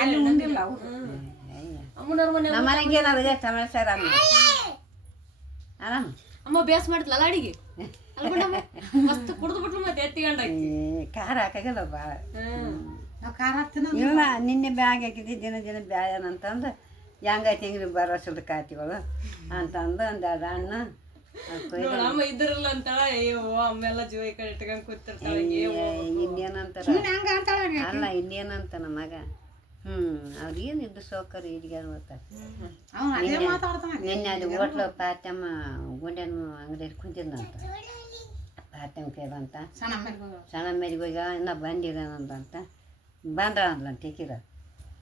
ಅಲ್ಲಿ ಉಂಡಿಲ್ಲ ಅವ್ರು ನಮ್ಮ ಮನೆಗೆ ನಾವಿದೆ ಸಮಾಚಾರ ಆರಾಮ ಅಮ್ಮ ಬೇಸ್ ಮಾಡ್ತಲ್ಲ ಅಡಿಗೆ ಮಸ್ತ್ ಕುಡ್ದು ಬಿಟ್ರು ಮತ್ತೆ ಎತ್ತಿಕೊಂಡ ಖಾರ ಹಾಕಾಗಲ್ಲ ಭಾಳ ನಾವು ಖಾರ ಹಾಕ್ತೀನ ಇಲ್ಲ ನಿನ್ನೆ ಬ್ಯಾಗ್ ಹಾಕಿದ್ದೆ ದಿನ ಬ್ಯಾಯನ್ ಅಂತಂದು ಹೆಂಗೈತಿ ಹೆಂಗ್ರಿ ಬರೋಸದ ಕಾತಿಗಳು ಅಂತಂದು ಒಂದೆರಡು ಹಣ್ಣ ಅಮ್ಮ ಇದ್ರಲ್ಲ ಅಂತಾಳ ಅಯ್ಯೋ ಅಮ್ಮೆಲ್ಲ ಜೀವ ಈ ಕಡೆ ಇಟ್ಕೊಂಡ್ ಕೂತಿರ್ತಾಳೆ ಇನ್ನೇನಂತಾರ ಹಂಗ ಅಂತಾಳೆ ಅಲ್ಲ ಇನ್ನೇನಂತ ನಮ್ಮ ಮಗ ಅವ್ರಿಗೇನು ಇದ್ದು ಸೌಕರ್ಯ ಹಿಡಿಗಾರ ಗೊತ್ತಾಗ ಅವ್ನು ಅದೇ ಮಾತಾಡ್ತಾನೆ ನಿನ್ನೆ ಅದು ಹೋಟ್ಲು ಪಾತ್ಯಮ್ಮ ಗುಂಡನ ಅಂಗಡಿಯಲ್ಲಿ ಕುಂತಿದ್ದಂತ ಪಾತ್ಯಮ್ಮ ಕೇಳಂತ ಸಣ್ಣ ಮೇಲಿಗೆ ಹೋಗಿ ಇನ್ನೂ ಬಂದಿರೋನಂತ ಬಂದ್ರ ಅಂದ್ಲಂತ ಟೀಕಿರ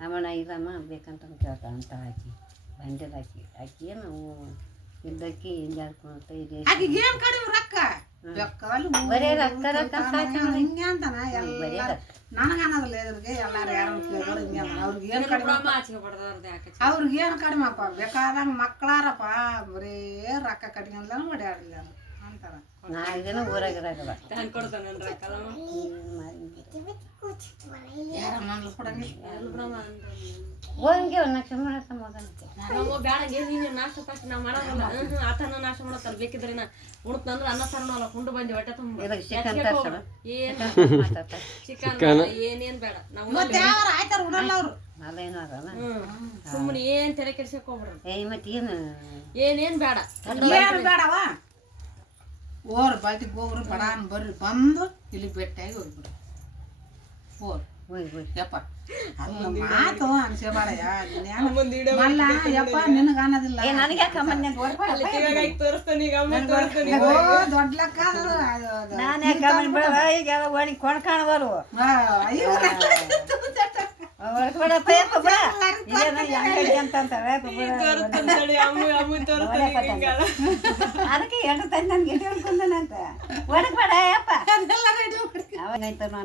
ಅಮ್ಮಣ್ಣ ಇಲ್ಲಮ್ಮ ಬೇಕಂತ ಕೇಳ್ತಾಳ ಅಂತ ಹಾಕಿ ಬಂದಿಲ್ಲ ಆಕಿ ಏನು ಇದ್ದಕ್ಕಿ ಹಿಂಜಾಡ್ಕೊಂತ ಇದೆ ಆಕಿಗೆ ಏನ್ ಕಡಿಮೆ ರೊಕ್ಕ ಬೆಕ್ಕಲ್ಲಿ ಬರೀ ರೊಕ್ಕ ರೊಕ್ಕ ಸಾಕು ಹಿಂಗೆ ಅಂತಾನ ಎಲ್ಲ ನನಗೆ ಅನ್ನೋದಿಲ್ಲ ಇದ್ರಿಗೆ ಎಲ್ಲಾರು ಯಾರು ಕೇಳೋರು ಹಿಂಗೆ ಅವ್ರಿಗೆ ಏನು ಕಡಿಮೆ ಅವ್ರಿಗೆ ಏನು ಕಡಿಮೆ ಅಪ್ಪ ಬೇಕಾದಂಗ ಮಕ್ಕಳಾರಪ್ಪ ಬರೀ ರೊಕ್ಕ ಕಟ್ಕೊಂಡ್ಲ ಓಡಾಡಿಲ್ಲ ಅಂತಾರ 4 ದಿನ ಊರಾಗಿರಾಗಲ್ಲ ಯಾರ ಮನ್ಲು ಕೊಡಂಗಿಲ್ಲ ಹೋಗಂಗೆ ಒಂದು ಲಕ್ಷ ಮಾಡತ್ತ ಮಗನ ಬ್ಯಾಡಂಗೆ ನೀನು ನಾಷ್ಟ ಫಸ್ಟ್ ನಾವು ಮಾಡೋದಲ್ಲ ಆತನ ನಾಷ್ಟ ಮಾಡತ್ತಾರ ಬೇಕಿದ್ರೆ ನಾ ಉಣ್ತಂದ್ರೆ ಅನ್ನ ಸಾರು ನಾವು ಕೊಂಡು ಬಂದಿ ಹೊಟ್ಟೆ ತುಂಬ ಇವಾಗ ಚಿಕನ್ ತರ್ಸೋಣ ಚಿಕನ್ ಏನೇನ್ ಬೇಡ ನಾವು ಮತ್ತೆ ಯಾರು ಆಯ್ತಾರ ಉಡಲ್ಲ ಅವ್ರು ಅದೇನು ಆಗಲ್ಲ ಸುಮ್ಮನೆ ಏನ್ ತಲೆ ಕೆಡ್ಸಕ್ ಹೋಗ್ಬಿಡ್ರಿ ಮತ್ತೆ ಏನು ಏನೇನ್ ಬೇಡ ಏನು ಬೇಡವ ಓರ್ ಬಾಯ್ತಿಗೆ ಹೋಗ್ರಿ ಬಡಾನ್ ಬರ್ರಿ ಬಂದು ಇಲ್ಲಿ ಭೇಟಿಯಾಗಿ ಹೋಗ್ಬಿಡ್ರಿ ಓರ್ ಯಪ್ಪ ಅಲ್ಲ ಮಾತು ಅನ್ಸೇ ಬಾಳಯ್ಯ ಮಲ್ಲ ಯಪ್ಪ ನಿನಗ ಅನ್ನೋದಿಲ್ಲ ನನಗೆ ಯಾಕೆ ಅಮ್ಮನ ಓ ದೊಡ್ಡ ಲೆಕ್ಕ ನಾನು ಯಾಕೆ ಅಮ್ಮನ ಬಿಡವ ಈಗೆಲ್ಲ ಒಣಿ ಕೊಂಡ್ಕಾಣ ಬರು ಹೊರಬೇಡಪ್ಪ ಯಪ್ಪ ಬಿಡ ಇದೇನ ಹೆಂಗಡಿ ಅಂತಂತಾರೆ ಅದಕ್ಕೆ ಎರಡು ತಂದು ನನ್ಗೆ ಇಟ್ಟು ಅನ್ಕೊಂಡನಂತ ಹೊರಬೇಡ ಯಪ್ಪ ಅವಾಗೈತ